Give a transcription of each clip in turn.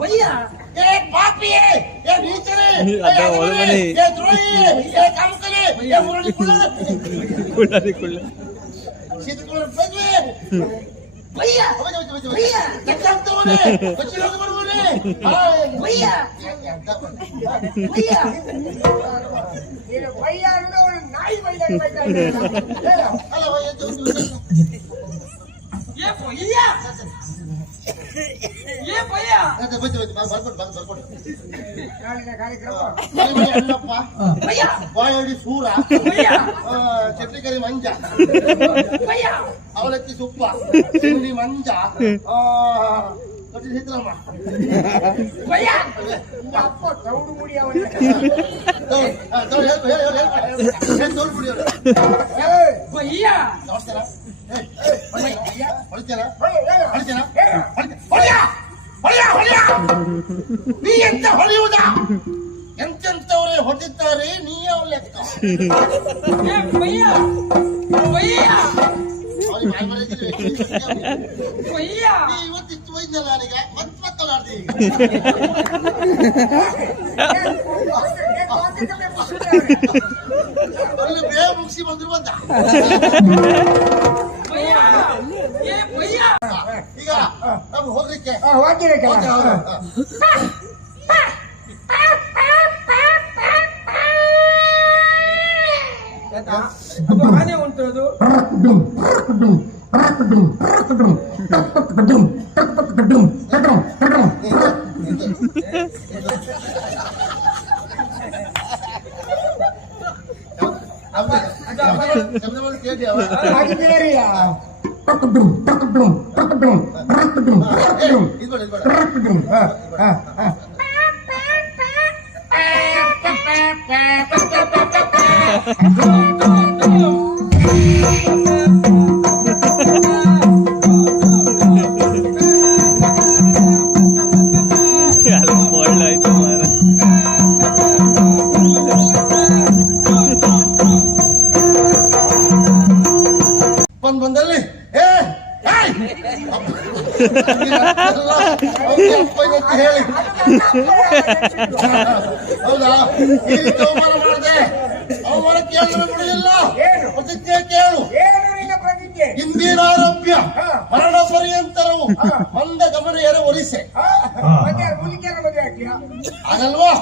भैया ये पापी है, ये नीचर है, ये द्रोही है, ये काम करे, ये मुरली कुल्ला सीधे कुल्ला बजवे भैया भैया जगह तो बोले बच्चे लोग बोले भैया भैया ये भैया ना नाई भैया हेलो भैया ये भैया ये भैया भैया ಬಾಯಡಿ ಸೂರ ಚಟ್ರಿಕರಿ ಮಂಜ ಅವಲಕ್ಕಿ ತುಪ್ಪ ತಿಂಡಿ ಮಂಜ ಚಿತ್ರಮ್ಮ ದೌಡು ಮುಡಿ ನಮಸ್ಕಾರ ನೀ ಎಂತ ಹೊಳೆಯುವುದಾ ಎಂತೆಂತವರೇ ಹೊಡೆದಿದ್ದಾರೆ ನೀ ಯಾವ ಲೆಕ್ಕ ಇವತ್ತಿತ್ತು ವೈದ್ಯಲ್ಲ ನನಗೆ ಮತ್ತೊಂದು ಒಳ್ಳೆ ಬೇಗ ಮುಗಿಸಿ ಬಂದ್ರು ಬಂದ ಈಗ ನಮ್ಗೆ ಹೋಗ್ಲಿಕ್ಕೆ ಅದು ಆನೆ ಉಂಟು ಅದು ಬಂದಲ್ಲಿ ಹೇಳಿ ಹೌದಾ ಈ ರೀತಿ ಅವಮಾನ ಮಾಡಿದೆ ಅವಮಾನ ಕೇಳಲು ಬಿಡುವುದಿಲ್ಲ ಪ್ರತಿಜ್ಞೆ ಕೇಳು ಇಂದಿನಾರಭ್ಯ ಮರಣ ಪರ್ಯಂತರವು ಮಂದ ಗಮನ ಒಲಿಸೆ ಆಗಲ್ವಾ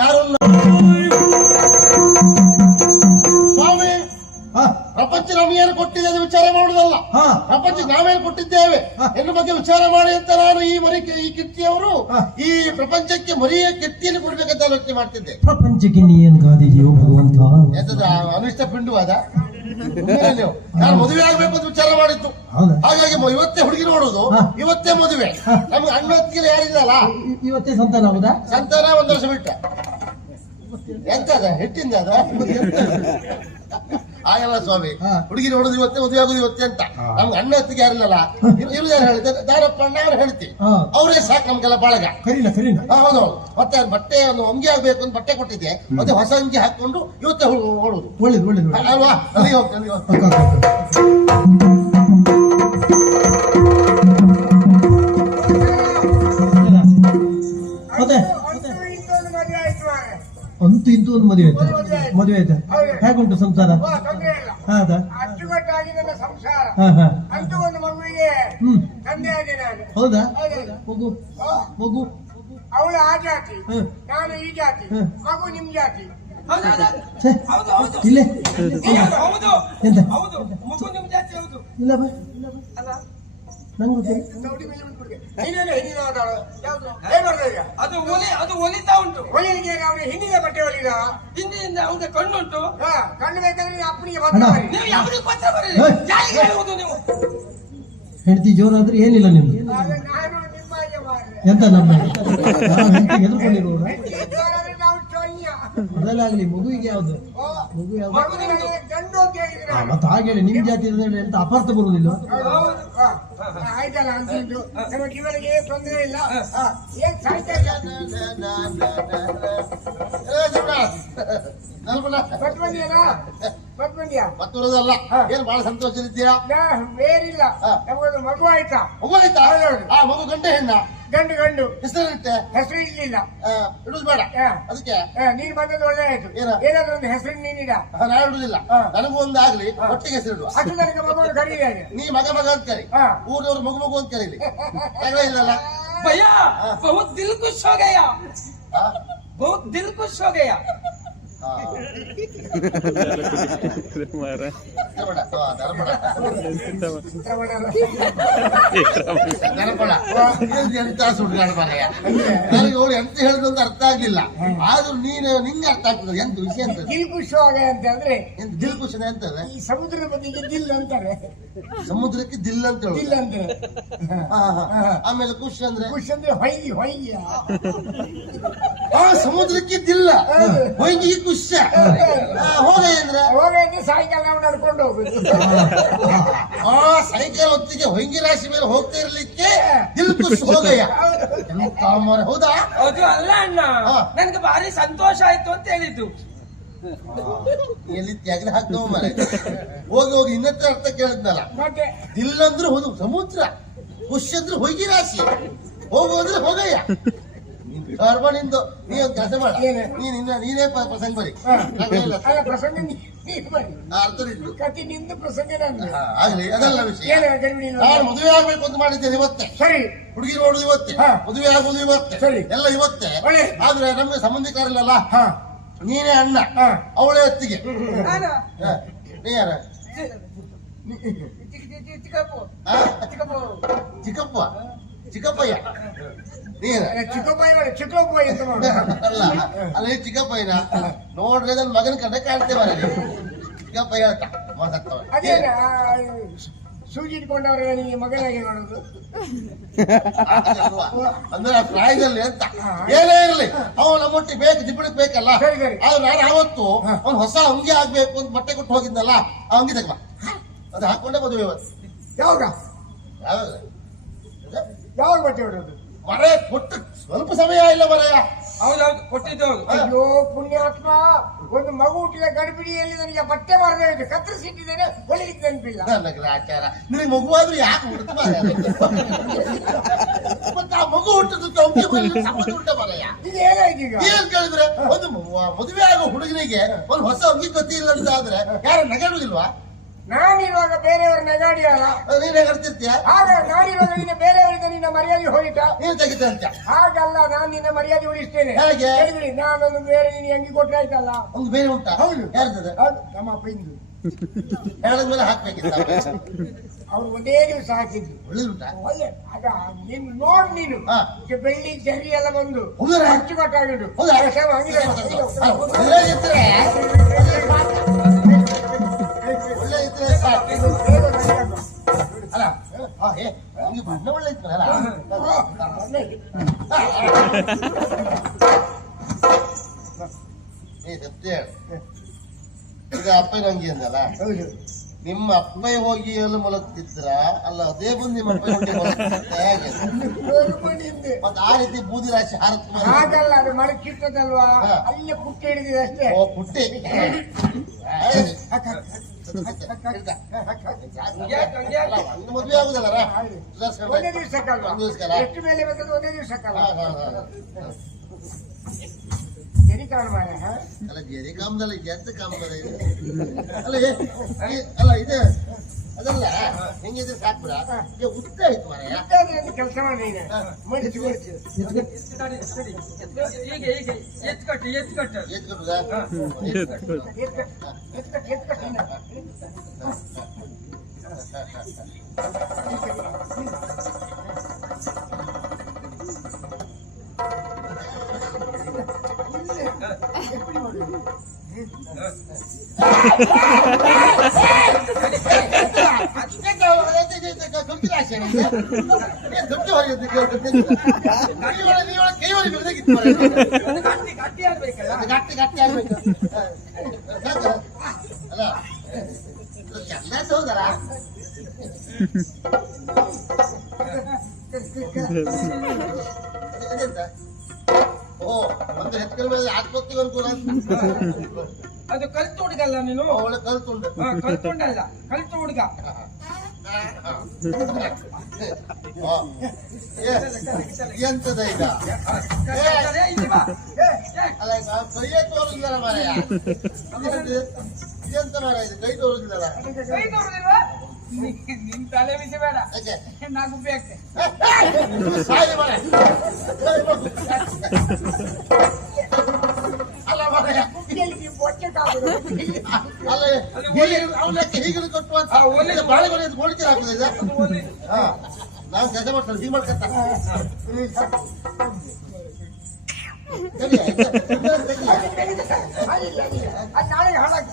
ಯಾರನ್ನ ಸ್ವಾಮಿ ಪ್ರಪಂಚ ನಮಗೇನು ಕೊಟ್ಟಿದೆ ಅದು ವಿಚಾರ ಮಾಡುವುದಲ್ಲ ಪ್ರಪಂಚ ನಾವೇನು ಕೊಟ್ಟಿದ್ದೇವೆ ಎನ್ನುವ ಬಗ್ಗೆ ವಿಚಾರ ಮಾಡಿ ಅಂತ ನಾನು ಈ ಕಿತ್ತಿಯವರು ಈ ಪ್ರಪಂಚಕ್ಕೆ ಮರಿಯ ಕಿತ್ತಿಯನ್ನು ಕೊಡ್ಬೇಕಂತ ಆಲೋಚನೆ ಮಾಡ್ತಿದ್ದೆ. ಪ್ರಪಂಚಕ್ಕೆ ನೀನು ಗಾದಿದೆಯೋ ಭಗವಂತ ಎಂತದ ಅನಿಷ್ಟ ಪಿಂಡುವಾದ ನಾನು ಮದುವೆ ಆಗ್ಬೇಕು ಅಂತ ವಿಚಾರ ಮಾಡಿದ್ದು. ಹಾಗಾಗಿ ಇವತ್ತೇ ಹುಡುಗಿ ನೋಡುದು, ಇವತ್ತೇ ಮದುವೆ. ನಮ್ಗೆ ಅಣ್ಣತ್ತಿಗೆ ಯಾರಿಲ್ಲಲ್ಲ, ಇವತ್ತೇ ಸಂತಾನ ಹೌದಾ? ಸಂತಾನ 1 ವರ್ಷ ಬಿಟ್ಟ ಎಂತದ ಹಿಟ್ಟಿಂದ ಅದ ಆಗಲ್ಲ ಸ್ವಾಮಿ. ಹುಡುಗಿ ನೋಡುದು ಇವತ್ತೇ, ಮದುವೆ ಆಗುದು ಇವತ್ತೇ ಅಂತ. ನಮ್ಗೆ ಅಣ್ಣ ಹೊತ್ತಿಗೆ ಯಾರಿಲ್ಲಲ್ಲ, ಇವ್ರು ಯಾರು ಹೇಳಿದ್ರೆ ದಾರಪ್ಪ ಅಣ್ಣ ಅವ್ರು ಹೇಳ್ತಿ, ಅವರೇ ಸಾಕು ನಮ್ಗೆಲ್ಲ ಬಾಳಗ. ಹೌದು. ಮತ್ತೆ ಬಟ್ಟೆ ಒಂದು ಅಂಗಿ ಆಗ್ಬೇಕು ಅಂತ ಬಟ್ಟೆ ಕೊಟ್ಟಿದ್ದೆ, ಮತ್ತೆ ಹೊಸ ಅಂಗಿ ಹಾಕೊಂಡು ಇವತ್ತೇ ಓಡುದು. ಒಳ್ಳೇದು ಒಳ್ಳೇದು ಅಲ್ವಾ? ಅಲ್ಲಿಗೆ ಹೋಗ್ತೇನೆ. ಮತ್ತೆ ಅಂತೂ ಇಂತೂ ಒಂದು ಮದುವೆ ಆಯ್ತಾ? ಹೇಗುಂಟು ಸಂಸಾರ? ಹೌದಾ? ಮಗು ಮಗು ಅವಳು ಆ ಜಾತಿ, ನಾನು ಈ ಜಾತಿ, ಮಗು ನಿಮ್ ಜಾತಿ. ಇಲ್ಲೇ ಎಂತ ಮಗು ನಿಮ್ ಜಾತಿ ಹೌದು. ಇಲ್ಲ ಬಾ ನಂಗೆ ಅದು ಹೊಲಿತಾ ಉಂಟು. ಹೊಲಿಗೆ ಅವನು ಹಿಂದಿನ ಬಟ್ಟೆ ಹೊಲಿದ, ಹಿಂದಿನಿಂದ ಅವನ ಕಣ್ಣುಂಟು. ಕಣ್ಣು ಬೇಕಾದ್ರೆ ಅಪ್ಪನಿಗೆ ನೀವು ಯಾವ್ದು ಪತ್ರ ಬರೀ ಹೇಳುವುದು ನೀವು. ಹೆಂಡತಿ ಜೋರಾದ್ರೆ ಏನಿಲ್ಲ ನಿಮ್ಗೆ. ನಾನು ನಿಮ್ಮಾಗೆ ಮಾಡ್ರೆ ಎಂತ ನಮ್ಮ ಎದುರ್ಕೊಂಡಿರೋರು ಅದಲ್ಲಾಗ್ಲಿ. ಮಗುವಿಗೆ ಯಾವ್ದು ಮಗು ಯಾವ್ದು ಗಂಡು ಅಂತ ಹೇಳಿದ್ರೆ ಮತ್ತೆ ಹಾಗೆ ಹೇಳಿ. ನಿಮ್ ಜಾತಿ ಎಂತ ಅಪಾರ್ಥ ಬರುವುದಿಲ್ಲ. ಆಯ್ತಲ್ಲ ಅಂತಿದ್ದು ನಮಗೆ ಇವರಿಗೆ ತೊಂದರೆ ಇಲ್ಲ. ಏನ್ ಸಾಯ್ತಾ ಬಂದಿಯಲ್ಲ ಬಂದ್ಯಾ ಮತ್ತೊಂದಲ್ಲ ಏನ್ ಬಹಳ ಸಂತೋಷದಿದ್ದೀರಾ? ಬೇರಿಲ್ಲ, ನಮಗೊಂದು ಮಗು ಆಯ್ತಾ? ಮಗು ಆಯ್ತಾ? ಆ ಮಗು ಗಂಡ ಹೆಣ್ಣ? ಗಂಡು ಗಂಡು. ಹೆಸರಿಟ್ಟೆ? ಹೆಸರು ಇರ್ಲಿಲ್ಲ. ಇಡುದು ಬೇಡ ಅದಕ್ಕೆ. ನೀನ್ ಬಂದದ್ದು ಒಳ್ಳೆ ಆಯ್ತು. ಏನಾದ್ರೂ ಒಂದು ಹೆಸರು ನೀನಿಡ. ನಾನು ಇಡುದಿಲ್ಲ, ನನಗೂ ಒಂದು ಆಗ್ಲಿ, ಒಟ್ಟಿಗೆ ಹೆಸರಿಡುವ. ಅಷ್ಟು ನನಗೆ ಮಗು ಕರೀರಿ. ನೀ ಮಗ ಮಗ ಅಂತ ಕರಿ, ಊರವ್ರು ಮಗು ಮಗು ಅಂತ ಕರೀಲಿ. ಇಲ್ಲಲ್ಲ भैया बहुत दिल खुश हो गया, बहुत दिल खुश हो गया. ಎಂತ ಸುಡ್ಗಾಡು ಮನೆಯ ನನಗೆ ಅವ್ರು ಎಂತ ಹೇಳಿದ್ರು ಅಂತ ಅರ್ಥ ಆಗ್ಲಿಲ್ಲ. ಆದ್ರೂ ನೀನು ನಿಂಗೆ ಅರ್ಥ ಆಗ್ತದೆ ಎಂತ ವಿಷಯ ಅಂತ. ದಿಲ್ ಖುಷ್ ಹೋಗ ಅಂತ ಅಂದ್ರೆ ಎಂತ ದಿಲ್ ಖುಷಿ ಅಂತದೆ? ಈ ಸಮುದ್ರದ ಬದಿಗೆ ದಿಲ್ ಅಂತಾರೆ. ಸಮುದ್ರಕ್ಕೆ ದಿಲ್ ಅಂತ ಹೇಳಿ ದಿಲ್ ಅಂತಾರೆ. ಆಮೇಲೆ ಖುಷಿ ಅಂದ್ರೆ? ಖುಷ್ ಅಂದ್ರೆ ಹೊಯ್ಗಿ ಹೊಯ್ಗಿ. ಸಮುದ್ರಕ್ಕೆ ದಿಲ್ಲ, ಹೊಯ್ಗಿ ಖುಷ. ಹೋಗ ಅಂದ್ರೆ? ಹೋಗ ಅಂದ್ರೆ ಸಾಯಂಕಾಲ ನಾವು ನಡ್ಕೊಂಡು ಹೋಗುದು. ಸಾಯಂಕಾಲ ಹೊತ್ತಿಗೆ ಹೊಂಗಿ ರಾಶಿ ಮೇಲೆ ಹೋಗ್ತಾ ಇರ್ಲಿಕ್ಕೆ ದಿಲ್ ಖುಷ್ ಹೋಗಯ್ಯ. ಎಂತ ಮಾರ, ಹೌದಾ? ಹೌದು ಅಲ್ಲ ಅಣ್ಣ, ನನ್ಗೆ ಭಾರಿ ಸಂತೋಷ ಆಯ್ತು ಅಂತ ಹೇಳಿದ್ದು. ಎಲ್ಲಿ ತ್ಯಾಗ ಹಾಕ್ತವ ಮನೆ. ಹೋಗಿ ಹೋಗಿ ಇನ್ನತ್ರ ಅರ್ಥ ಕೇಳಿದ್ನಲ್ಲ. ಮತ್ತೆ ದಿಲ್ ಅಂದ್ರೆ ಹೋದು ಸಮುದ್ರ, ಖುಷ್ ಅಂದ್ರೆ ಹೊಯ್ಗಿ ರಾಶಿ, ಹೋಗು ಅಂದ್ರೆ ಹೋಗಯ್ಯ. ನಿಂದು ನೀ ಒಂದು ಕೆಲಸ ಮಾಡ, ನೀನೇ ಪ್ರಸಂಗ ಬರಿ. ಪ್ರಸಂಗ ಅರ್ಥದಿದ್ದು ಕತಿ ನಿಂದು ಪ್ರಸಂಗ ಆಗ್ಲಿ, ಅದಲ್ಲ ವಿಷಯ. ನಾನು ಮದುವೆ ಆಗ್ಬೇಕು ಅಂತ ಮಾಡಿದ್ದೇನೆ ಇವತ್ತೇ. ಸರಿ. ಹುಡುಗಿ ನೋಡುದು ಇವತ್ತೇ, ಮದುವೆ ಆಗುದು ಇವತ್ತೇ, ಸರಿ ಎಲ್ಲ ಇವತ್ತೇ. ಆದ್ರೆ ನಮ್ಗೆ ಸಂಬಂಧಿಕರಲ್ಲ, ನೀನೇ ಅಣ್ಣ, ಅವಳೇ ಹೊತ್ತಿಗೆ. ನೀ ಯಾರ? ಚಿಕ್ಕಪ್ಪ ಚಿಕ್ಕಪ್ಪಯ್ಯ. ನೀನ ಚಿಕ್ಕಪ್ಪ ಅಲ್ಲ ಅಲ್ಲ, ಈ ಚಿಕ್ಕಪ್ಪಯ್ಯನ ನೋಡ್ರಿ ನನ್ನ ಮಗನ ಕಂಡ ಕಾಣ್ತೇವ. ಚಿಕ್ಕಪ್ಪ ಹೇಳ್ತಾ ಮಾತಾಡ್ತವ. ಅದೇ ಸೂಜಿ ಇಟ್ಕೊಂಡವ್ರೆ ನಿಮಗೆ ಮಗನಾಗಿ ಮಾಡೋದು ಅಂದ್ರೆ ಆ ಪ್ರಾಯದಲ್ಲಿ ಅಂತ ಏನೇ ಇರ್ಲಿ, ಅವ ನಮ್ಮೊಟ್ಟಿಗೆ ಬೇಕು, ದಿಬ್ಬಣಕ್ ಬೇಕಲ್ಲ. ಆದ್ರೆ ನಾನು ಅವತ್ತು ಅವ್ನು ಹೊಸ ಅಂಗಿ ಆಗ್ಬೇಕು ಅಂತ ಬಟ್ಟೆ ಕೊಟ್ಟು ಹೋಗಿದ್ನಲ್ಲ, ಆ ಅಂಗಿ ತಗಬ, ಅದು ಹಾಕೊಂಡೆ ಮದುವೆ ಇವತ್ತು. ಯಾವಾಗ ಯಾವಾಗ ಯಾವಾಗ ಬಟ್ಟೆ ಹೊಡೋದು? ಮರೆ ಕೊಟ್ಟು ಸ್ವಲ್ಪ ಸಮಯ ಇಲ್ಲ ಮರೆಯ. ಹೌದೌದು ಕೊಟ್ಟಿದ್ದು. ಅಯ್ಯೋ ಪುಣ್ಯಾತ್ಮ, ಒಂದು ಮಗು ಹುಟ್ಟಿದ ಗರ್ಭಿಣಿಯಲ್ಲಿ ನನಗೆ ಬಟ್ಟೆ ಮಾಡಬೇಕು, ಕತ್ತರಿಸಿಟ್ಟಿದ್ದೇನೆ, ಹೊಲಿಲಿಕ್ಕೆ ನೆನಪಿಲ್ಲ. ನನಗೆ ಆಚಾರ, ನಿನಗೆ ಮಗುವಾದ್ರೂ ಯಾಕೆ ಹುಡುಕ ಮತ್ತೆ ಆ ಮಗು ಹುಟ್ಟದಕ್ಕೆ ಉಂಟ ಮರೆಯ. ಇದು ಏನಾಯ್ತು ಈಗ? ಏನ್ ಕೇಳಿದ್ರೆ, ಒಂದು ಮದುವೆ ಆಗೋ ಹುಡುಗನಿಗೆ ಒಂದು ಹೊಸ ಅಂಗಿ ಗತಿ ಇಲ್ಲ ಅಂತ ಆದ್ರೆ ಯಾರು ನಗಾಡುದಿಲ್ವಾ? ನಾನಿರುವಾಗ ಬೇರೆಯವರು ನಗಾಡಿಯಾರ, ನೀನೇ ಕಡ್ತಿರ್ತೀಯ. ಆಗ ನಾನಿರುವಾಗ ನಿನ್ನ ಬೇರೆಯವರಿಗೆ ನಿನ್ನ ಮರ್ಯಾದೆ ಹೋಯಿತಾ? ನೀನ್ ತೆಗಿತಂತ. ಹಾಗಲ್ಲ, ನಾನು ನಿನ್ನ ಮರ್ಯಾದೆ ಉಳಿಸ್ತೇನೆ. ಹೇಗೆ? ನಾನೊಂದು ಬೇರೆ ನಿನ್ನ ಅಂಗಿ ಕೊಟ್ಟರೆ ಆಯ್ತಲ್ಲ. ಒಂದು ಬೇರೆ ಉಂಟಾ? ಹೌದು. ಯಾರ್ದದ? ನಮ್ಮ ಅಪ್ಪ ಇಂದು ಹೇಳಿದ್ಮೇಲೆ ಹಾಕ್ಬೇಕಿತ್ತ. ಅವ್ರು ಒಂದೇ ದಿವಸ ಹಾಕಿದ್ದು. ಒಳ್ಳೆದುಂಟಾ? ಒಳ್ಳೆ ಆಗ ನೀನು ನೋಡ್, ನೀನು ಬೆಳ್ಳಿ ಜರಿ ಎಲ್ಲ ಬಂದು ಅಚ್ಚುಕಟ್ಟಾಗಿದ್ದು. ಒಳ್ಳೆ ಇದ್ರೆ ಅಲ್ಲ, ನಿಮ್ಗೆ ಬಣ್ಣ ಒಳ್ಳೆ ಇತ್ತಲ್ಲ. ಈಗ ಅಪ್ಪನ ಅಂಗಿ ಅಂದಲ್ಲ, ನಿಮ್ಮ ಅಪ್ಪ ಹೋಗಿ ಎಲ್ಲ ಮೊಲಗ್ತಿದ್ರ ಅಲ್ಲ, ಅದೇ ಬಂದು ನಿಮ್ಮ ಅಪ್ಪ ಹೋಗಿ ಮೊಲಗ್ತಿದ್ದ ಹೇಗೆ? ಮತ್ತೆ ಆ ರೀತಿ ಬೂದಿ ರಾಶಿ ಹಾರತ್ ಹಾಗಲ್ಲ, ಅದು ಮಳಕ್ಕಿರ್ತದಲ್ವಾ, ಅಲ್ಲೇ ಪುಟ್ಟಿ ಹಿಡಿದಿದೆ ಅಷ್ಟೇ. ಓ ಪುಟ್ಟಿ ಮದುವೆ ಆಗುದಲ್ಲ ಒಂದೇ ದಿವಸಕ್ಕಲ್ಲ, ಎಷ್ಟು ಮೇಲೆ ಬರ್ತದೆ ಒಂದೇ ದಿವಸಕ್ಕಲ್ಲ. ಜರಿ ಕಾಣ ಮಾರ. ಅಲ್ಲ ಜರಿ ಕಾಮದಲ್ಲಿ ಎಂತ ಕಾಮದ ಅಲ್ಲ ಅಲ್ಲ ಇದೆ ಅದಲ್ಲ, ಹೆಂಗಿದ್ರೆ ಸಾಕ್ಬಿಡ. ಉದ್ದ ಆಯ್ತು ಮರ. ಕೆಲಸ ಮಾಡಿ ಮಡಿಚು ಮಡಿಚು ದೊಡ್ಡ ಹೊರಗೆ ಗಟ್ಟಿ ಆಗ್ಬೇಕು ಅಲ್ಲ, ಚಂದ ಹೌದಲ್ಲ. ಓ ಒಂದು ಹೆತ್ಕಲ್ ಮೇಲೆ ಆತ್ಮಹತ್ಯೆ ಅನುಕೂಲ. ಅದು ಕಲ್ತು ಹುಡುಗಲ್ಲ ನೀನು. ಅವಳೆ ಕಲ್ತುಂಡು. ಕಲ್ತುಂಡಲ್ಲ, ಕಲ್ತು ಹುಡುಗ. ಎಂತದ ಈಗ ಅಲ್ಲ ಕೈಯೇ ತೋರಿಸಿದಾರ ಮಾರಾಯ. ಎಂತ ಮಾರ ಇದು ಕೈ ತೋರಿಸಿದಾರ. ನಿನ್ ತಲೆ ಬಿಸಿ ಬೇಡ, ನಾ ಗುಬ್ಬಿ ಆಗ್ತೆ. ಸಾಯಿ ಮಾರ ಅಲ್ಲ ಮಾರಾಯ. ಅಲ್ಲ ಅವನಕ್ಕೆ ಹೀಗೆ ಕೊಟ್ಟುವಂತ ಬಾಳೆ ಮನೆ ಗೋಳಿಕೆ ಹಾಕುದ ಇದು. ನಾವು ಕೆಲಸ ಮಾಡ್ತಾರೆ ಹೀಗೆ ಮಾಡ್ಕತ್ತ. ನಾಳೆ ಹಾಳಾಗಿ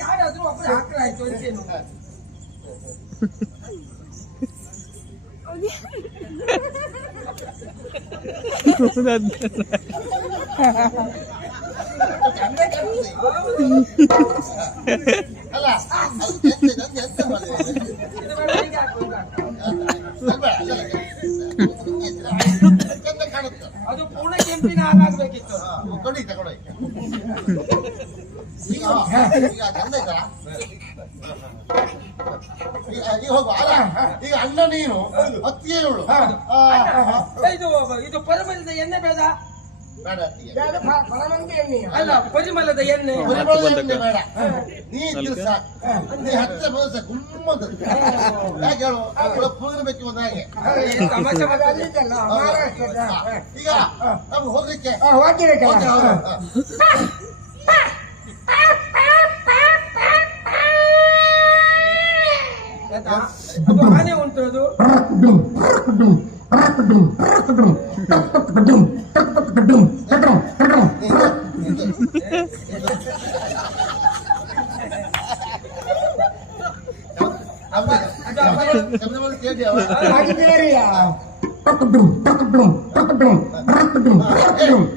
ಯಾರಾದ್ರೂ ಒಬ್ಬರು ಹಾಕಲಾಯ್ತು ಅಂತೇನು. ಅಲ್ಲ ಎಂತ ಕಾಣುತ್ತೆ. ಅದು ಪೂರ್ಣ ಕೆಂಪಿನ ಹಾಲಾಗ್ಬೇಕಿತ್ತು. ಕೊಡಿ ತಗೊಳ್ಳಿ. ಈಗ ಚಂದ ಆಯ್ತಾ? ಈಗ ಹೋಗುವ. ಈಗ ಅಣ್ಣ ನೀನು ಅತ್ತಿಗೆ ಇವಳು. ಇದು ಪರಿಮಳದ ಎಣ್ಣೆ ಬೇಡ. ಬೇಡ ಅತ್ತಿಗೆ. ಅಲ್ಲ ಪರಿಮಳದ ಎಣ್ಣೆ. ಪರಿಮಳದ ಎಣ್ಣೆ ಬೇಡ. ನೀ ಇದ್ರೆ ಸಾಕು. ನೀ ಹತ್ತಿರ ಬಂದ ಗುಮ್ಮದ ಯಾಕೆ ಹೇಳು ಪುಳಿರ್ಬೇಕು ಒಂದು ಹಾಗೆ. ತಮಾಷೆ ಈಗ ನಮ್ಗೆ ಹೋಗ್ಲಿಕ್ಕೆ ಅದು ಆನೆ ಉಂಟು. ಅದು ಕಿಟ್ಟಿ ಉಂಟು.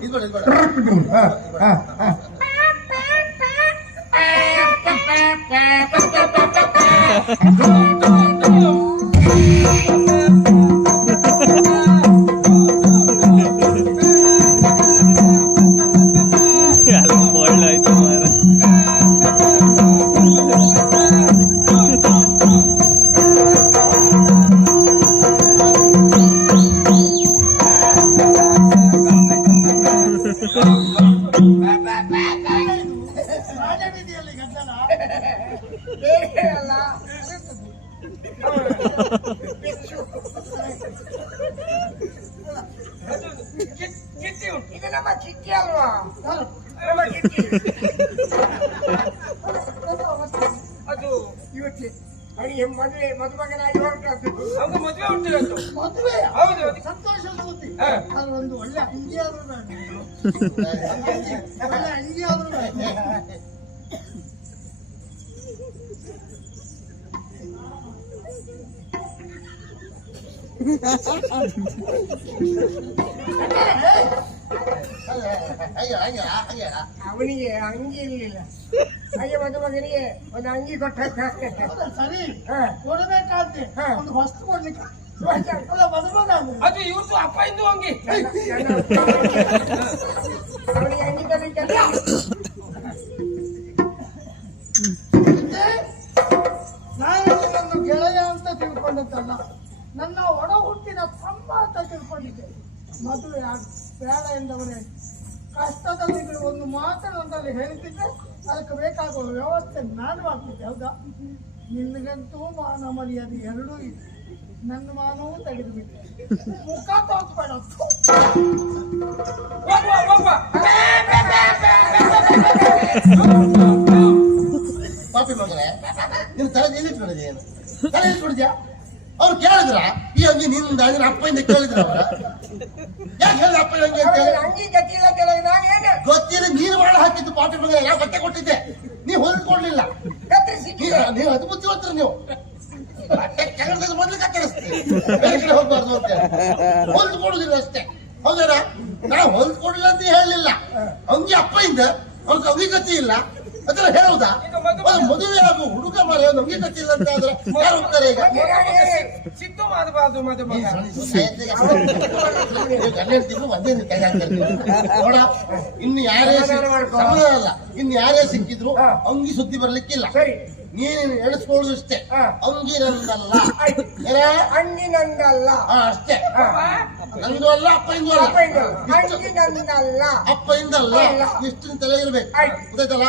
ಇದು ನಮ್ಮ ಕಿಟ್ಟಿ ಅಲ್ವಾ? ನಮ್ಮ ಕಿಟ್ಟಿ. ಅದು ಇವತ್ತು ಮದುವೆ ಮದುಮಗನಾಗಿ ಹೊರಟದ್ದು. ಅವ್ನು ಮದುವೆ ಉಂಟು ಇವತ್ತು. ಮದುವೆ? ಹೌದು. ಸಂತೋಷ ಸುದ್ದಿ. ಒಂದು ಒಳ್ಳೆ ಅಂಗಿ ಆದ್ರೂ ಅಂಗಿ ಆದ್ರೂ ಅವನಿಗೆ ಅಂಗಿ ಇರ್ಲಿಲ್ಲ. ಹಾಗೆ ಮದುಮಗನಿಗೆ ಒಂದು ಅಂಗಿ ಕೊಟ್ಟ ಸರಿ ಕೊಡಬೇಕಾದ್ರೆ ಒಂದು ವಸ್ತು ಕೊಡ್ಲಿಕ್ಕೆ ಮದುಮಗ ಅದು ಇವ್ರದ್ದು ಅಪ್ಪ ಇಂದು ಅಂಗಿ. ಅವನಿಗೆ ಅಂಗಿ ತರಲಿಕ್ಕೆ ನಾನು ನನ್ನ ಗೆಳೆಯ ಅಂತ ತಿಳ್ಕೊಂಡದ್ದಲ್ಲ, ನನ್ನ ಒಡ ಹುಟ್ಟಿನ ತಮ್ಮ ಅಂತ ತಿಳ್ಕೊಂಡಿದ್ದೆ. ಮದುವೆ ಬೇಡ ಎಂದವರೇ ಕಷ್ಟದಲ್ಲಿ ಒಂದು ಮಾತನೊಂದಲ್ಲಿ ಹೇಳ್ತಿದ್ದೆ, ಅದಕ್ಕೆ ಬೇಕಾಗುವ ವ್ಯವಸ್ಥೆ ನಾನು ಮಾಡ್ತಿದ್ದೆ. ಹೌದಾ? ನಿನಗಂತೂ ಮಾನ ಮರ್ಯಾದೆ ಎರಡೂ ಇದೆ, ನನ್ನ ಮಾನವೂ ತೆಗೆದುಬಿಟ್ಟೆ. ಮುಖ ತೋರ್ಸ್ಬೇಡ. ಪಾಪಿ ಮಗನೇ, ನಿನ್ ತಲೆ ನಿಲ್ಲಿಟ್ಬಿಡಿದೆ. ಏನು ತಲೆ ನಿಲ್ಲಿಟ್ಬಿಡಿದ್ಯಾ? ಅವ್ರು ಕೇಳಿದ್ರ ಈ ಅಂಗಿ ನಿಂದ ನಿನ್ನ ಅಪ್ಪಯಿಂದ ಕೇಳಿದ್ರ ಅವ್ರ? ಯಾಕೆ ಹೇಳಿದ ಅಪ್ಪ ಅಂಗಿ ಅಂತ ಹೇಳಿ? ಗೊತ್ತಿಲ್ಲ. ನೀನು ಮಾಡ ಹಾಕಿದ್ದು ಪಾಪಿ ಮಗನೇ. ಯಾವ ಬಟ್ಟೆ ಕೊಟ್ಟಿದ್ದೆ, ನೀವು ಹೊಲ್ಕೊಡ್ಲಿಲ್ಲ. ನೀವು ಅದು ಬುದ್ಧಿವಂತರು. ನೀವು ಬಟ್ಟೆ ಕೆಳಗಡೆ ಮೊದಲು ಕತ್ತರಿಸ್ತೀವಿ, ಬೇರೆ ಕಡೆ ಹೋಗ್ಬಾರ್ದು ಅಂತ ಹೊಲ್ದು ಕೊಡುದಿಲ್ಲ ಅಷ್ಟೇ. ಹೌದಾ? ನಾವು ಹೊಲ್ದು ಕೊಡ್ಲಿಲ್ಲ ಅಂತ ಹೇಳಲಿಲ್ಲ. ಅಂಗಿ ಅಪ್ಪಯಿಂದ ಅವ್ರಿಗೆ ಅವಿಗತಿ ಇಲ್ಲ ಅದನ್ನ ಹೇಳುವುದಾ? ಮದುವೆ ಆಗು ಹುಡುಗ ಮಾರ ನಮ್ಗೆ ಗೊತ್ತಿಲ್ಲ ಅಂತ ಆದ್ರೆ ಯಾರು ಹೋಗ್ತಾರೆ ಈಗ ಸಿಟ್ಟು ಮಾಡಬಾರ್ದು ಮದುಮಗ. ಗಂಡ ತಿಂಗಳು ಒಂದೇ ನೋಡ, ಇನ್ನು ಯಾರೇ ಸಮಯ ಅಲ್ಲ, ಇನ್ನು ಯಾರೇ ಸಿಕ್ಕಿದ್ರು ಅಂಗಿ ಸುದ್ದಿ ಬರ್ಲಿಕ್ಕಿಲ್ಲ. ನೀನು ಎಣಿಸ್ಕೊಳ್ಳೋದು ಇಷ್ಟೇ, ಅಂಗಿ ನಂದಲ್ಲ, ಅಂಗಿ ನಂದಲ್ಲ ಅಷ್ಟೇ. ನಂದು ಅಲ್ಲ, ಅಪ್ಪ ಇಂದು ಅಲ್ಲ, ಅಂಗಿ ನಂದಲ್ಲ, ಅಪ್ಪ ಇಂದಲ್ಲ, ಇಷ್ಟು ತಲೆ ಇರ್ಬೇಕು. ಗೊತ್ತಾಯ್ತಲ್ಲ?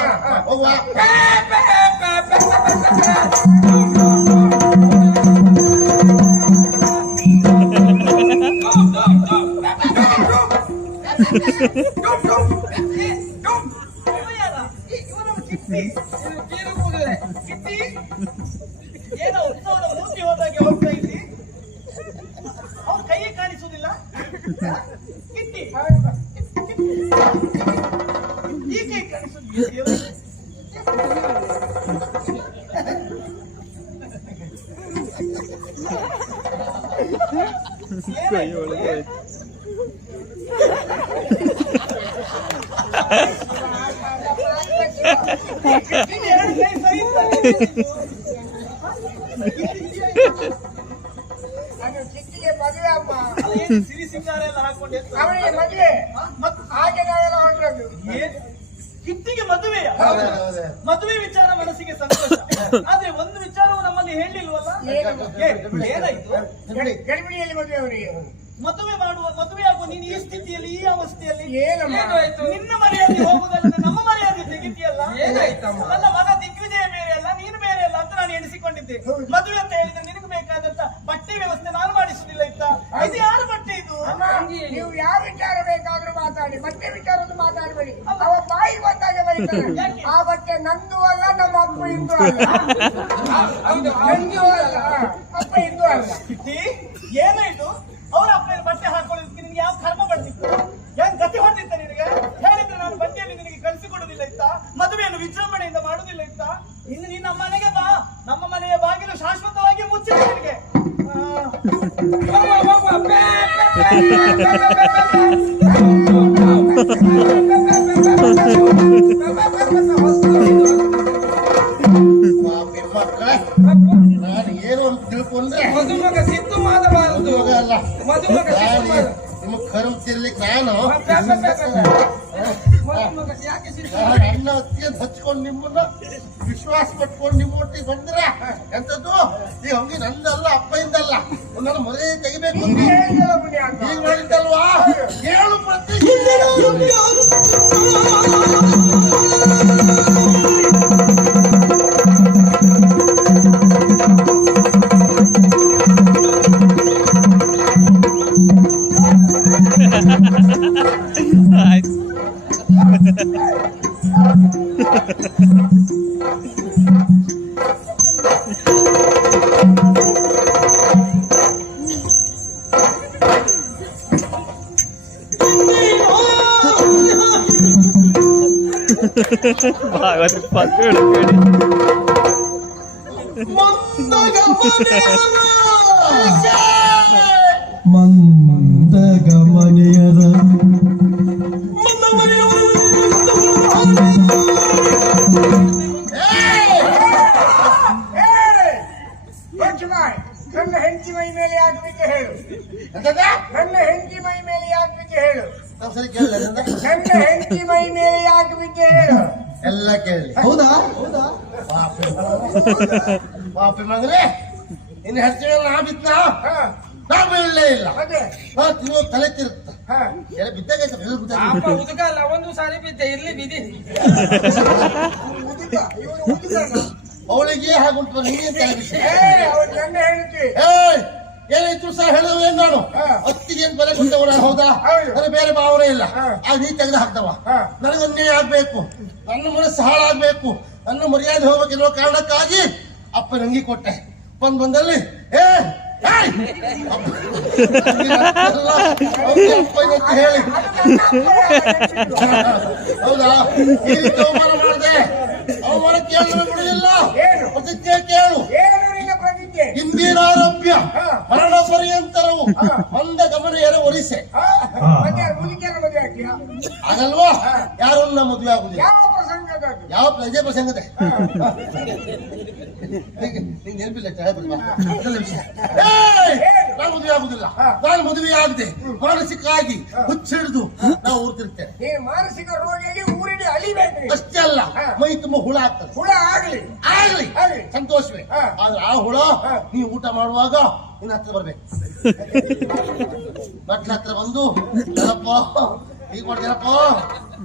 ಹೋಗುವ. ಏನೋ ಉತ್ಸವದ ಮೂರ್ತಿ ಹೋದಾಗೆ ಹೋಗ್ತಾ ಇದ್ದಿ, ಅವ್ರ ಕೈಯೇ ಕಾಣಿಸುವುದಿಲ್ಲ. ಕಿಟ್ಟಿ ಈ ಕೈ ಕಾಣಿಸುದಿಲ್ಲ. ಅದು ಕಿಟ್ಟಿಗೆ ಮದುವೆ ಅಮ್ಮ, ಸಿರಿ ಸಿಂಗಾರ ಎಲ್ಲ ಹಾಕೊಂಡೆ ಅವನಿಗೆ ಮದುವೆ ಹಾಗೆ ನಾವೆಲ್ಲ ಹೊರಟದ್ದು. ಕಿಟ್ಟಿಗೆ ಮದುವೆಯ ಮದುವೆ ವಿಚಾರ ಮನಸ್ಸಿಗೆ ಸಂತೋಷ, ಆದ್ರೆ ಒಂದು ವಿಚಾರವು ನಮ್ಮಲ್ಲಿ ಹೇಳಿಲ್ವಲ್ಲ. ಏನಾಯ್ತು? ಗರ್ಭಿಣಿಯಲ್ಲಿ ಮದುವೆ ಅವನಿಗೆ ಮದುವೆ ಆಗುವ ನೀನು ಈ ಸ್ಥಿತಿಯಲ್ಲಿ, ಈ ಅವಸ್ಥೆಯಲ್ಲಿ ಏನಾಯ್ತು? ನಿನ್ನ ಮರ್ಯಾದೆ ಹೋಗುದಲ್ಲದೆ ನಮ್ಮ ಮರ್ಯಾದೆ ತೆಗಿತೀಯಲ್ಲ. ಏನಾಯ್ತಮ್ಮ? ನನ್ನ ಮಗ ದಿಗ್ವಿಜಯ ಬೇರೆ ಅಲ್ಲ, ನೀನು ಬೇರೆ ಅಲ್ಲ ಅಂತ ನಾನು ಎಣಿಸಿಕೊಂಡಿದ್ದೆ. ಮದುವೆ ಅಂತ ಹೇಳಿದ್ರೆ ನಿನಗೆ ಬೇಕಾದಂತ ಬಟ್ಟೆ ವ್ಯವಸ್ಥೆ ನಾನು ಮಾಡಿಸುದಿಲ್ಲ ಇತ್ತ. ಇದು ಯಾರ ಬಟ್ಟೆ ಇದು? ನೀವು ಯಾವ ವಿಚಾರ ಬೇಕಾದ್ರೂ ಮಾತಾಡಿ, ಬಟ್ಟೆ ವಿಚಾರದ್ದು ಮಾತಾಡಬೇಡಿ. ಅವ ಬಾಯಿ ಬಂದಾಗ ಬರೀತಾರೆ, ಆ ಬಟ್ಟೆ ನಂದು ಅಲ್ಲ, ನಮ್ಮ ಅಪ್ಪ ಇಂದು ಅಲ್ಲ. ನಂದು ಅಲ್ಲ, ಅಪ್ಪ ಇಂದು ಅಲ್ಲ. ಕಿಟ್ಟಿ, ಏನಾಯ್ತು? ಅವರ ಅಪ್ಪ ಬಟ್ಟೆ ಹಾಕೊಳ್ಳೋದಕ್ಕೆ ನಿನ್ಗೆ ಯಾವ ಕರ್ಮ ಬರ್ತಿತ್ತು? ಏನ್ ಗತಿ ಹೊಂದಿತ್ತ ನಿನಗೆ? ಹೇಳಿದ್ರೆ ನಾನು ಬಟ್ಟೆಯಲ್ಲಿ ನಿನಗೆ ಕಳಿಸಿಕೊಡುದಿಲ್ಲ ಇತ್ತ, ಮದುವೆಯನ್ನು ವಿಜೃಂಭಣೆಯಿಂದ ಮಾಡುದಿಲ್ಲ ಇತ್ತ. ಇನ್ನು ನೀನು ನಮ್ಮ ಮನೆಗೆ ಬಾ, ನಮ್ಮ ಮನೆಯ ಬಾಗಿಲು ಶಾಶ್ವತವಾಗಿ ಮುಚ್ಚಿದೆ ನಿನಗೆ. ನಾನು ಏನು ಅಂತ ತಿಳ್ಕೊಂಡ್ರೆ ಮದುಮಗ ಸಿಟ್ಟು ಮಾಡಬಾರದು. ಅಲ್ಲ, ಮದುಮಗ ನಿಮ್ಮ ಕರ್ಮ ತಿರ್ಲಿಕ್ಕೆ ನಾನು ಯಾಕೆ ಸಿಟ್ಟು? ಅಣ್ಣ ಅತ್ತಿಗೆ ಹಚ್ಕೊಂಡು ನಿಮ್ಮನ್ನ ವಿಶ್ವಾಸ ಪಟ್ಕೊಂಡು ನಿಮ್ಮ ಒಟ್ಟಿಗೆ ಬಂದ್ರೆ ಎಂತದ್ದು ಈ ಹಂಗಿ ನಂದಲ್ಲ, ಅಪ್ಪ ಇಂದಲ್ಲ, ನನ್ನ ಮದುವೆ ತೆಗಿಬೇಕು ಅಂತ ಈಗ ಮಾಡಿದ್ದಲ್ವಾ? ಹೇಳು ಪ್ರತಿ ಮಂದಗಮನೆಯರ ನನ್ನ ಹೆಂಡತಿ ಮೈ ಮೇಲೆ ಯಾಕೆ ಬಿದ್ದು ಹೇಳು? ನನ್ನ ಹೆಂಡತಿ ಮೈ ಮೇಲೆ ಯಾಕೆ ಬಿದ್ದು ಹೇಳು? ಸರಿ ಕೇಳ, ನನ್ನ ಹೆಂಡತಿ ಮೈ ಮೇಲೆ ಯಾಕೆ ಬಿದ್ದು ಹೇಳು? ಎಲ್ಲ ಕೇಳಿ. ಹೌದಾ? ಪಾಪಿ ಮಗನೇ, ಇನ್ನು ಹೇಳ್ತೀವಿ ನಾ ಬಿದ್ದ ನಾ ಬೀಳಲೇ ಇಲ್ಲ. ಅದೇ ತಿರುಗ ತಲೆ ತಿರುತ್ತ ಎಲ್ಲ ಬಿದ್ದಾಗ ಹುಡುಗ ಅಲ್ಲ, ಒಂದು ಸಾರಿ ಬಿದ್ದೆ, ಇಲ್ಲಿ ಬಿದ್ದಿ. ಅವಳಿಗೆ ಹಾಗುಂಟು ನೀನೇನ್ ತಲೆ ಬಿದ್ದೆ? ಅವಳು ನನ್ನ ಹೆಂಡತಿ. ಏನಾಯ್ತು ಸಹ ಹೇಳಿದ್ರೇನ್ ನಾನು ಅತ್ತಿಗೆ ಏನ್ ಬೆಲೆ ಕೊಟ್ಟವ ಹೌದಾ? ನನಗೆ ಬೇರೆ ಭಾವನೆ ಇಲ್ಲ. ಆಗ ನೀ ತೆಗೆದು ಹಾಕ್ತವ. ನನಗನ್ನೇ ಆಗ್ಬೇಕು, ನನ್ನ ಮನಸ್ಸು ಹಾಳಾಗ್ಬೇಕು, ನನ್ನ ಮರ್ಯಾದೆ ಹೋಗ್ಬೇಕಿರೋ ಕಾರಣಕ್ಕಾಗಿ ಅಪ್ಪ ನಂಗಿ ಕೊಟ್ಟೆ. ಬಂದಲ್ಲಿ ಹೇಳಿ ಹೌದಾ? ಈ ರೀತಿ ಅವಮಾನ ಮಾಡಿದೆ. ಅವಮಾನ ಕೇಳಿದ್ರೆ ಬಿಡುದಿಲ್ಲ. ಪ್ರತಿಜ್ಞೆ ಕೇಳು. ಇಂದಿರಾರಭ್ಯ ಮರಣ ಪರ್ಯಂತರವು ಮಂದ ಗಮನೆಯರ ಒಲಿಸೆ. ಆಗಲ್ವಾ? ಯಾರನ್ನ ಮದುವೆ ಆಗುದಿಲ್ಲ. ಯಾವ ಪ್ರಸಂಗದದ್ದು? ಯಾವ ಪ್ರಜೆ ಪ್ರಸಂಗದೆ ನಿಂಗೆ ನೆನಪಿಲ್ಲ ನಾನು ಮದುವೆ ಆಗುದಿಲ್ಲ. ನಾನು ಮದುವೆ ಆಗದೆ ಮಾನಸಿಕ ಆಗಿ ಹುಚ್ಚಿಡಿದು ನಾವು ಊರ್ತಿರ್ತೇವೆ. ನೀನು ಮಾನಸಿಕ ರೋಗಿಗೆ ಊರಿಗೆ ಅಲಿಬೇಕು. ಅಷ್ಟೇ ಅಲ್ಲ, ಮೈ ತುಂಬ ಹುಳ ಆಗ್ತದೆ. ಹುಳ ಆಗ್ಲಿ ಆಗ್ಲಿ ಸಂತೋಷವೇ. ಆದ್ರೆ ಆ ಹುಳ ನೀವು ಊಟ ಮಾಡುವಾಗ ನಿನ್ನ ಹತ್ರ ಬರ್ಬೇಕು. ಮಟ್ಲ ಹತ್ರ ಬಂದು ಜನಪ್ಪ ಹೀಗ್ ಮಾಡ್ತೀರಪ್ಪ,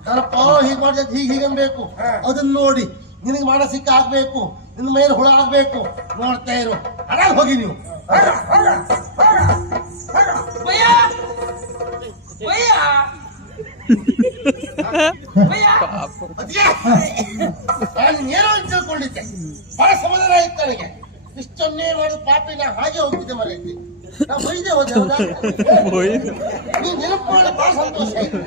ಜನಪ್ಪ ಹೀಗ್ ಮಾಡ್ದ ಹೀಗೆ ಅನ್ಬೇಕು. ಅದನ್ನ ನೋಡಿ ನಿನಗೆ ಮಾನಸಿಕ ಆಗ್ಬೇಕು, ನಿನ್ನ ಮೇಲೆ ಹುಳ ಆಗ್ಬೇಕು. ನೋಡ್ತಾ ಇರು, ಅಡಲ್ ಹೋಗಿ ನೀವು. ನಾನು ಏನೋ ತಿಳ್ಕೊಂಡಿದ್ದೆ, ಬಹಳ ಸಮಾಧಾನ ಆಯ್ತು ನನಗೆ. ಇಷ್ಟನ್ನೇ ಮಾಡಿದ ಪಾಪಿ ನಾ ಹಾಗೆ ಹೋಗ್ತಿದ್ದೆ ಮರೆಯಲ್ಲಿ. ನಾ ಬೈದೆ ಹೋದೆ. ನೀನ್ ನೆನಪು ಮಾಡಿ ಬಹಳ ಸಂತೋಷ ಆಯ್ತು.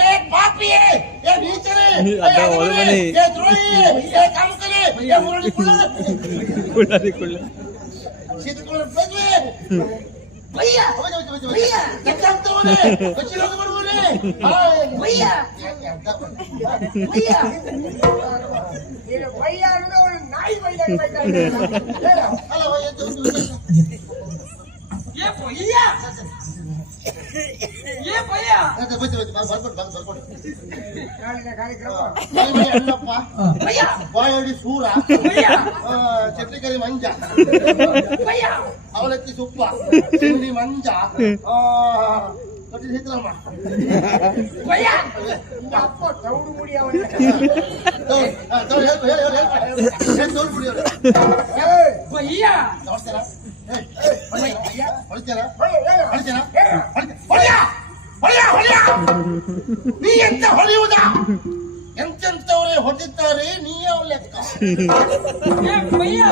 ಏ ಪಾಪಿಯೇ, ಏ ನೀಚರೇ, ಏ ದ್ರೋಹಿ, ಏ ಕಾಮಕರೇ, ಏ ಮುರಳಿ ಕುಳ್ಳ ಶೀತಕುಳ ಬಗ್ಲೆ ಭಯ್ಯ ಭಯ್ಯ ಎಂತವನೇ ಬಚ್ಚಿರೋದು ಬರುವನೇ ಭಯ್ಯ ಭಯ್ಯ ನೀನು ಭಯ್ಯ ಅನ್ನೋದು ಅವಳು ನಾಯಿ ಬೈದಾಗ ಬೈತಾಳೆ. ಅಲ್ಲ ये भैया ಬರ್ಕೊಡು ನಾಳಿನ ಕಾರ್ಯಕ್ರಮ ಅಣ್ಣಪ್ಪ ಬಾಯಡಿ ಸೂರ ಚಟ್ರಿಕರಿ ಮಂಜ ಅವಲಕ್ಕಿ ತುಪ್ಪ ತಿಂಡಿ ಮಂಜ ಚಿತ್ರಮ್ಮ ಅಪ್ಪ ತೌಡು ಮುಡಿ ಅವನಿಗೆ भैया ನಮಸ್ಕಾರ. ನೀ ಎಂತ ಹೊಳೆಯುವುದಾ? ಎಂತೆಂತವರೇ ಹೊಡೆದಿದ್ದಾರೆ, ನೀ ಯಾವ ಲೆಕ್ಕ? ये भैया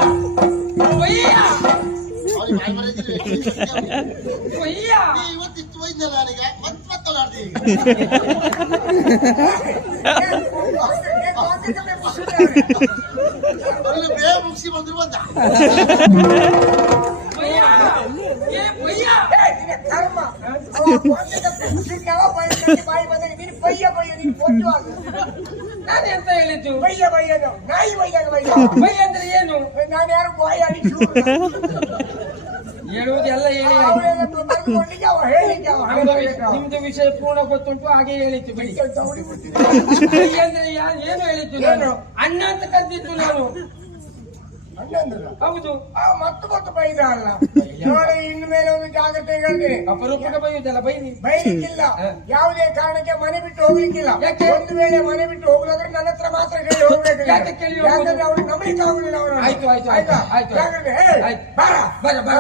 भैया भैया ಇವತ್ತಿತ್ತು ವೈದ್ಯಲ್ಲ ನನಗೆ ಮತ್ತಲಾಡ್ತೀವಿ. ಅಲ್ಲಿ ಬೇಗ ಮುಗಿಸಿ ಬಂದ್ರು ಬಂದ. भैया ये भैया ಕರ್ಮ ಬಾಯಿ ಬಂದಾಗ ನೀನು ಬಯ್ಯ ಬಯ್ಯ ನೀನು ಕೊಟ್ಟುವಾಗ ನಾನು ಎಂತ ಹೇಳಿದ್ದು ಬಯ್ಯ ಬಯ್ಯನು ನಾಯಿ ಬಯ್ಯಾಗ ಬಯ್ಯ ಭಯ ಅಂದ್ರೆ ಏನು? ನಾನು ಯಾರು ಬಾಯಿ ಅಡಿಸು ಹೇಳುವುದು ಎಲ್ಲ ಹೇಳಿ ಬರ್ಕೊಂಡಿದ್ದೆ ಅವ ಹೇಳಿದ್ದೆ ಅವ ನಿಮ್ದು ವಿಷಯ ಪೂರ್ಣ ಗೊತ್ತುಂಟು, ಹಾಗೆ ಹೇಳಿದ್ದು ಬಿಡಿ. ದೌಡಿ ಬಿಡ್ತೀನಿ. ಭಯ ಅಂದ್ರೆ ಏನು ಹೇಳಿದ್ದು? ನಾನು ಅಣ್ಣ ಅಂತ ಕರೆದಿದ್ದು ನಾನು. ಅಣ್ಣಂದ್ರ ಹೌದು, ಮತ್ತೆ ಬೈದ ಅಲ್ಲ ನೋಡಿ. ಇನ್ನು ಮೇಲೆ ಒಂದು ಜಾಗ್ರತೆ ಹೇಳ್ತೀನಿ. ಅಪರೂಪಕ್ಕೆ ಬೈಯುದಲ್ಲ, ಬೈನಿ ಬೈಲಿಕ್ಕಿಲ್ಲ, ಯಾವುದೇ ಕಾರಣಕ್ಕೆ ಮನೆ ಬಿಟ್ಟು ಹೋಗ್ಲಿಕ್ಕಿಲ್ಲ. ಯಾಕೆ? ಒಂದು ವೇಳೆ ಮನೆ ಬಿಟ್ಟು ಹೋಗ್ಲಾದ್ರೆ ನನ್ನ ಹತ್ರ ಮಾತ್ರ ಕೇಳಿ ಹೋಗ್ಬೇಕು. ಯಾಕೆ ಕೇಳಿ ಹೋಗುದು? ಯಾಕಂದ್ರೆ ಅವ್ರಿಗೆ ನಂಬಲಿಕ್ಕೆ ಆಗುದಿಲ್ಲ ಅವನು. ಆಯ್ತು ಆಯ್ತು ಆಯ್ತಾ? ಆಯ್ತು ಜಾಗ್ರತೆ. ಆಯ್ತು. ಬಾರ ಬರ ಬರ